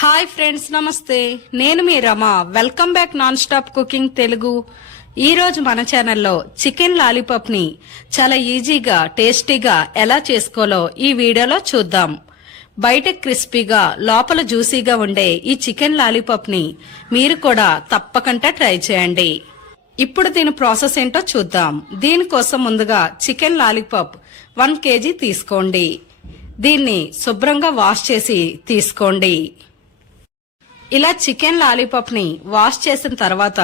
Hi friends నమస్తే. నేను మీ Rama. Welcome back non stop cooking Telugu ఈరోజు మన ఛానల్లో చికెన్ లాలీపాప్ని చాలా ఈజీగా టేస్టీగా ఎలా చేసుకోవాలో ఈ వీడియోలో చూద్దాం. బయట క్రిస్పీగా లోపల జ్యూసీగా ఉండే ఈ చికెన్ లాలీపాప్ని మీరు కూడా తప్పకుండా ట్రై చేయండి. ఇప్పుడు దీని ప్రాసెస్ ఏంటో చూద్దాం. దీనికోసం ముందుగా చికెన్ లాలీపాప్ వన్ కేజీ తీసుకోండి. దీన్ని శుభ్రంగా వాష్ చేసి తీసుకోండి. ఇలా చికెన్ లాలీపాప్ని వాష్ చేసిన తర్వాత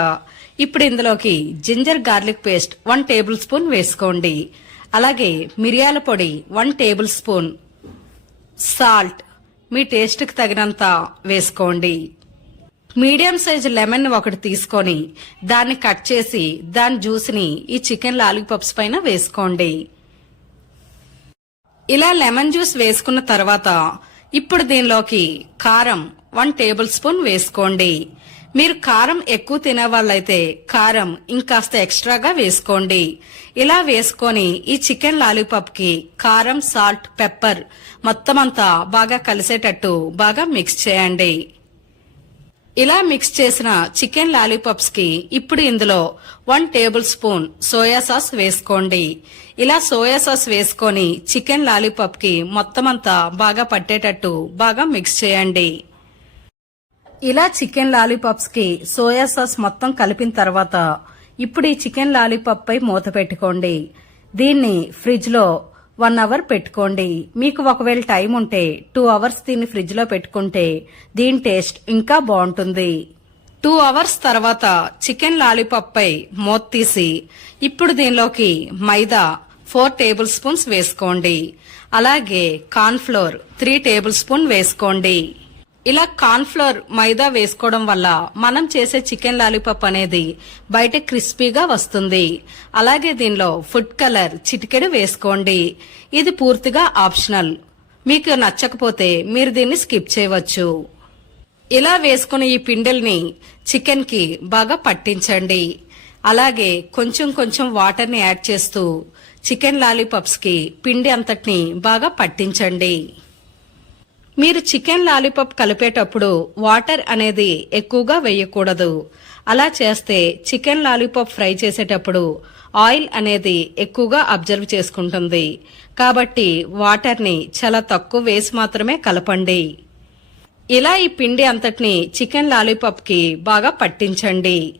ఇప్పుడు ఇందులోకి ginger garlic paste one tablespoon వేసుకోండి. అలాగే మిరియాల పొడి వన్ టేబుల్ స్పూన్ సాల్ట్ మీ టేస్ట్కి తగినంత వేసుకోండి. మీడియం సైజ్ లెమన్ ఒకటి తీసుకొని దాన్ని కట్ చేసి దాని జ్యూస్ని ఈ చికెన్ లాలీపాప్స్ పైన వేసుకోండి. ఇలా లెమన్ జ్యూస్ వేసుకున్న తర్వాత ఇప్పుడు దీనిలోకి కారం వన్ టేబుల్ స్పూన్ వేసుకోండి. మీరు కారం ఎక్కువ తినే వాళ్ళైతే కారం ఇంకాస్త ఎక్స్ట్రాగా వేసుకోండి. ఇలా వేసుకొని ఈ చికెన్ లాలీపాప్కి కారం సాల్ట్ పెప్పర్ మొత్తం అంతా బాగా కలిసేటట్టు బాగా మిక్స్ చేయండి. ఇలా మిక్స్ చేసిన చికెన్ లాలీపాప్స్కి ఇప్పుడు ఇందులో one tablespoon soya sauce వేసుకోండి. ఇలా సోయా సాస్ వేసుకొని చికెన్ లాలీపాప్కి మొత్తం అంతా బాగా పట్టేటట్టు బాగా మిక్స్ చేయండి. ఇలా చికెన్ లాలీపాప్స్కి సోయా సాస్ మొత్తం కలిపిన తర్వాత ఇప్పుడు ఈ చికెన్ లాలీపాప్ పై మూత పెట్టుకోండి. దీన్ని ఫ్రిడ్జ్లో వన్ అవర్ పెట్టుకోండి. మీకు ఒకవేళ టైం ఉంటే టూ అవర్స్ దీన్ని ఫ్రిడ్జ్లో పెట్టుకుంటే దీని టేస్ట్ ఇంకా బాగుంటుంది. టూ అవర్స్ తర్వాత చికెన్ లాలీపాప్ పై మూత తీసి ఇప్పుడు దీనిలోకి మైదా ఫోర్ టేబుల్ స్పూన్స్ వేసుకోండి. అలాగే కార్న్ఫ్లోర్ త్రీ టేబుల్ స్పూన్ వేసుకోండి. ఇలా కార్న్ఫ్లోర్ మైదా వేసుకోవడం వల్ల మనం చేసే చికెన్ లాలీపాప్ అనేది బయట క్రిస్పీగా వస్తుంది. అలాగే దీనిలో ఫుడ్ కలర్ చిటికెడు వేసుకోండి. ఇది పూర్తిగా ఆప్షనల్. మీకు నచ్చకపోతే మీరు దీన్ని స్కిప్ చేయవచ్చు. ఇలా వేసుకుని ఈ పిండిల్ని చికెన్కి బాగా పట్టించండి. అలాగే కొంచెం కొంచెం వాటర్ని యాడ్ చేస్తూ చికెన్ లాలీపాప్స్కి పిండి అంతటిని బాగా పట్టించండి. మీరు చికెన్ లాలీపాప్ కలిపేటప్పుడు వాటర్ అనేది ఎక్కువగా వేయకూడదు. అలా చేస్తే చికెన్ లాలీపాప్ ఫ్రై చేసేటప్పుడు ఆయిల్ అనేది ఎక్కువగా అబ్జర్వ్ చేసుకుంటుంది. కాబట్టి వాటర్ని చాలా తక్కువ వేసి మాత్రమే కలపండి. ఇలా ఈ పిండి అంతటిని చికెన్ లాలీపాప్కి బాగా పట్టించండి.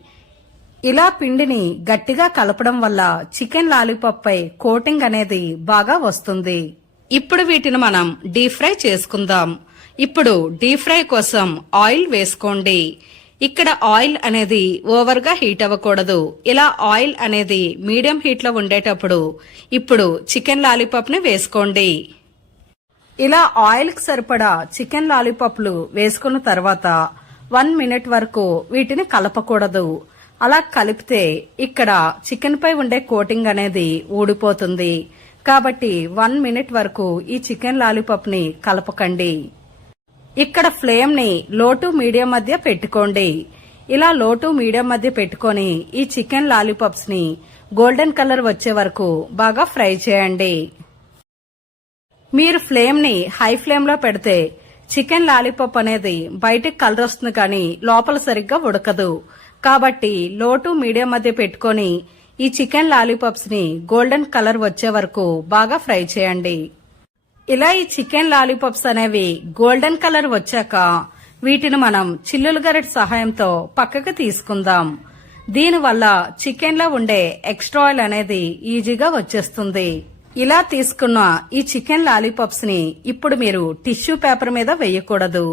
ఇలా పిండిని గట్టిగా కలపడం వల్ల చికెన్ లాలీపాప్ పై కోటింగ్ అనేది బాగా వస్తుంది. ఇప్పుడు వీటిని మనం డీప్ ఫ్రై చేసుకుందాం. ఇప్పుడు డీప్ ఫ్రై కోసం ఆయిల్ వేసుకోండి. ఇక్కడ ఆయిల్ అనేది ఓవర్గా హీట్ అవ్వకూడదు. ఇలా ఆయిల్ అనేది మీడియం హీట్లో ఉండేటప్పుడు ఇప్పుడు చికెన్ లాలీపాప్ని వేసుకోండి. ఇలా ఆయిల్కి సరిపడా చికెన్ లాలీపాప్లు వేసుకున్న తర్వాత వన్ మినిట్ వరకు వీటిని కలపకూడదు. అలా కలిపితే ఇక్కడ చికెన్ పై ఉండే కోటింగ్ అనేది ఊడిపోతుంది. కాబట్టి వన్ మినిట్ వరకు ఈ చికెన్ లాలీపాప్ని కలపకండి. ఇక్కడ ఫ్లేమ్ని లో టు మీడియం మధ్య పెట్టుకోండి. ఇలా లో టు మీడియం మధ్య పెట్టుకొని ఈ చికెన్ లాలీపాప్స్ని గోల్డెన్ కలర్ వచ్చే వరకు బాగా ఫ్రై చేయండి. మీరు ఫ్లేమ్ని హై ఫ్లేమ్లో పెడితే చికెన్ లాలీపాప్ అనేది బయటికి కలర్ వస్తుంది కానీ లోపల సరిగ్గా ఉడకదు. కాబట్టి లో టు మీడియం మధ్య పెట్టుకొని ఈ చికెన్ లాలీపాప్స్ని గోల్డెన్ కలర్ వచ్చే వరకు బాగా ఫ్రై చేయండి. ఇలా ఈ చికెన్ లాలీపాప్స్ అనేవి గోల్డెన్ కలర్ వచ్చాక వీటిని మనం చిల్లుల గరెట్ సహాయంతో పక్కకు తీసుకుందాం. దీనివల్ల చికెన్లో ఉండే ఎక్స్ట్రా ఆయిల్ అనేది ఈజీగా వచ్చేస్తుంది. ఇలా తీసుకున్న ఈ చికెన్ లాలీపాప్స్ని ఇప్పుడు మీరు టిష్యూ పేపర్ మీద వేయకూడదు.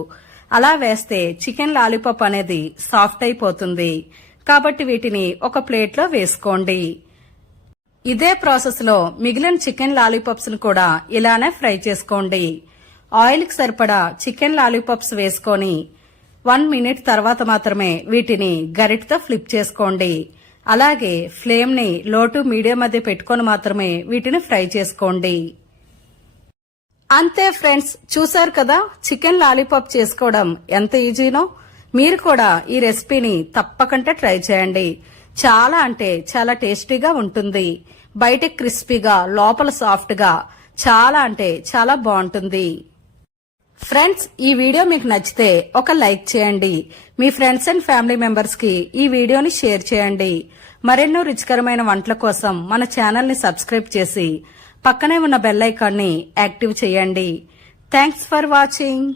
అలా వేస్తే చికెన్ లాలీపాప్ అనేది సాఫ్ట్ అయిపోతుంది. కాబట్టి వీటిని ఒక ప్లేట్లో వేసుకోండి. ఇదే ప్రాసెస్లో మిగిలిన చికెన్ లాలీపాప్స్ను కూడా ఇలానే ఫ్రై చేసుకోండి. ఆయిల్కి సరిపడా చికెన్ లాలీపాప్స్ వేసుకొని వన్ మినిట్ తర్వాత మాత్రమే వీటిని గరిటతో ఫ్లిప్ చేసుకోండి. అలాగే ఫ్లేమ్ని లో టు మీడియం మధ్య పెట్టుకొని మాత్రమే వీటిని ఫ్రై చేసుకోండి. అంతే ఫ్రెండ్స్ చూసారు కదా? చికెన్ లాలీపాప్ చేసుకోవడం ఎంత ఈజీనో? మీరు కూడా ఈ రెసిపీని తప్పకుండా ట్రై చేయండి. చాలా అంటే చాలా టేస్టీగా ఉంటుంది. బయట క్రిస్పీగా లోపల సాఫ్ట్గా చాలా అంటే చాలా బాగుంటుంది. ఫ్రెండ్స్ ఈ వీడియో మీకు నచ్చితే ఒక లైక్ చేయండి. మీ ఫ్రెండ్స్ అండ్ ఫ్యామిలీ మెంబర్స్కి ఈ వీడియోని షేర్ చేయండి. మరెన్నో రుచికరమైన వంటల కోసం మన ఛానల్ని సబ్స్క్రైబ్ చేసి పక్కనే ఉన్న బెల్ ఐకాన్ని యాక్టివ్ చేయండి. Thanks for watching.